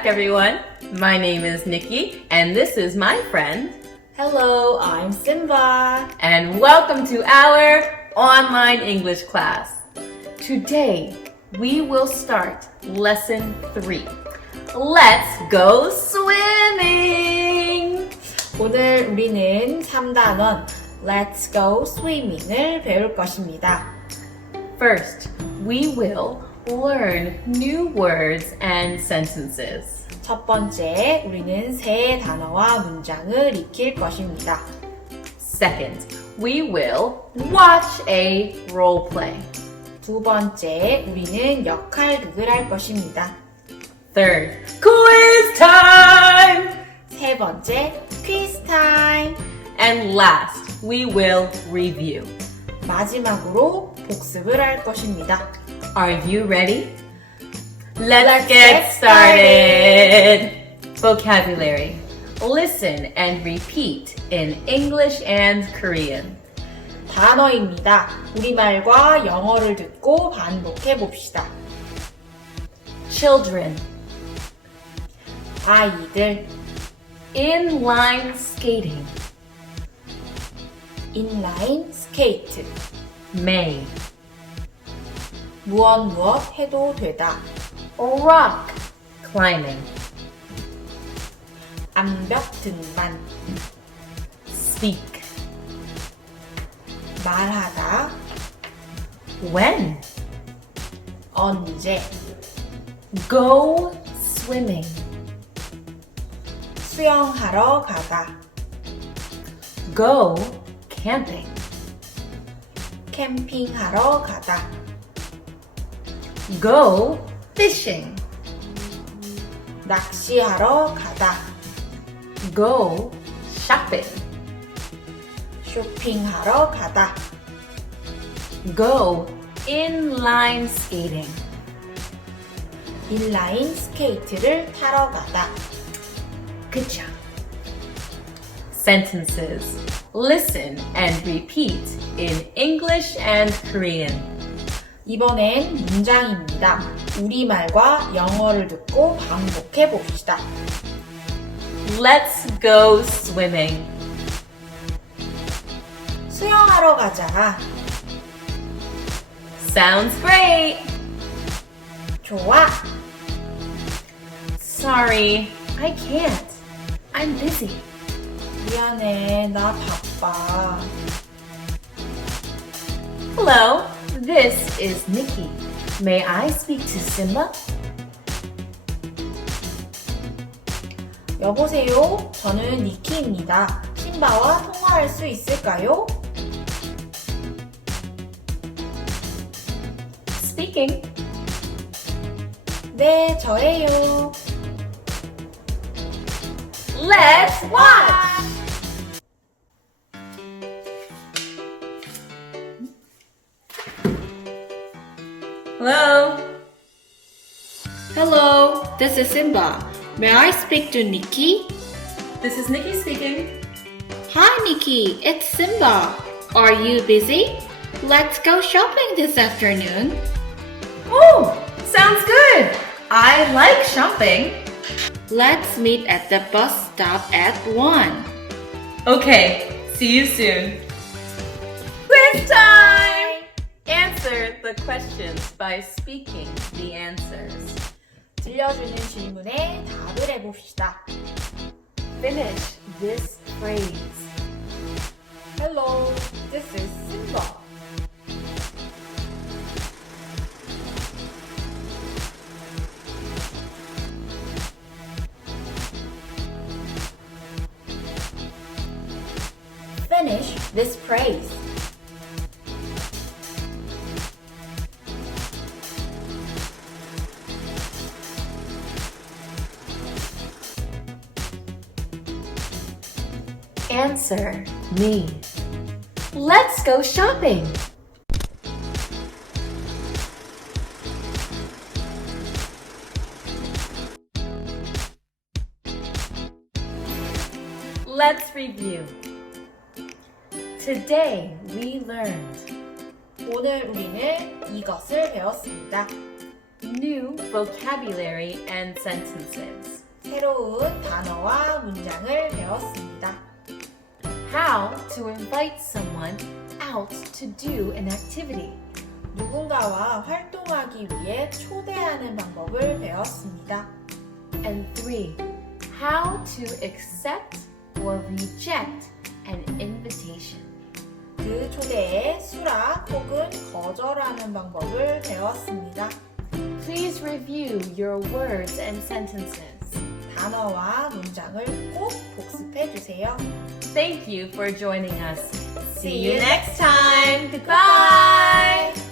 back, everyone. My name is Nikki, and this is my friend. Hello, I'm Simba. And welcome to our online English class. Today, we will start lesson 3. Let's go swimming! 오늘 우리는 3단원 Let's go swimming을 배울 것입니다. First, we will learn new words and sentences. 첫 번째, 우리는 새 단어와 문장을 익힐 것입니다. Second, we will watch a role play. 두 번째, 우리는 역할극을 할 것입니다. Third, quiz time! 세 번째, 퀴즈 타임. And last, we will review. 마지막으로 복습을 할 것입니다. Are you ready? Let's get started! Vocabulary. Listen and repeat in English and Korean. 단어입니다. 우리말과 영어를 듣고 반복해 봅시다. Children. 아이들, Inline skating. 인라인 스케이트, May. 무엇 해도 되다. Rock climbing. 암벽 등반, Speak. 말하다, When? 언제, Go swimming. 수영하러 가다, Go camping. 캠핑하러 가다, Go fishing. 낚시하러 가다, Go shopping. 쇼핑하러 가다, Go inline skating. 인라인 스케이트를 타러 가다. Good job. Sentences. Listen and repeat in English and Korean. 이번엔 문장입니다. 우리말과 영어를 듣고 반복해 봅시다. Let's go swimming. 수영하러 가자. Sounds great. 좋아. Sorry, I can't. I'm busy. 미안해, 나 바빠. Hello, this is Nikki. May I speak to Simba? 여보세요? 저는 니키입니다. 신바와 통화할 수 있을까요? Speaking. 네, 저예요. Let's watch! Hello? Hello, this is Simba. May I speak to Nikki? This is Nikki speaking. Hi, Nikki. It's Simba. Are you busy? Let's go shopping this afternoon. Oh, sounds good. I like shopping. Let's meet at the bus stop at 1. Okay, see you soon. Quiz time! Answer the questions by speaking the answers. 들려주는 질문에 답을 해봅시다. Finish this phrase. Hello, this is Simba. Finish this phrase. Answer me. Let's go shopping. Let's review. Today we learned 오늘 우리는 이것을 배웠습니다. new vocabulary and sentences. 새로운 단어와 문장을 배웠습니다. How to invite someone out to do an activity. 누군가와 활동하기 위해 초대하는 방법을 배웠습니다. And 3. How to accept or reject an invitation. 그 초대에 수락 혹은 거절하는 방법을 배웠습니다. Please review your words and sentences. 단어와 문장을 꼭 복습해 주세요. Thank you for joining us. See you next time. Goodbye.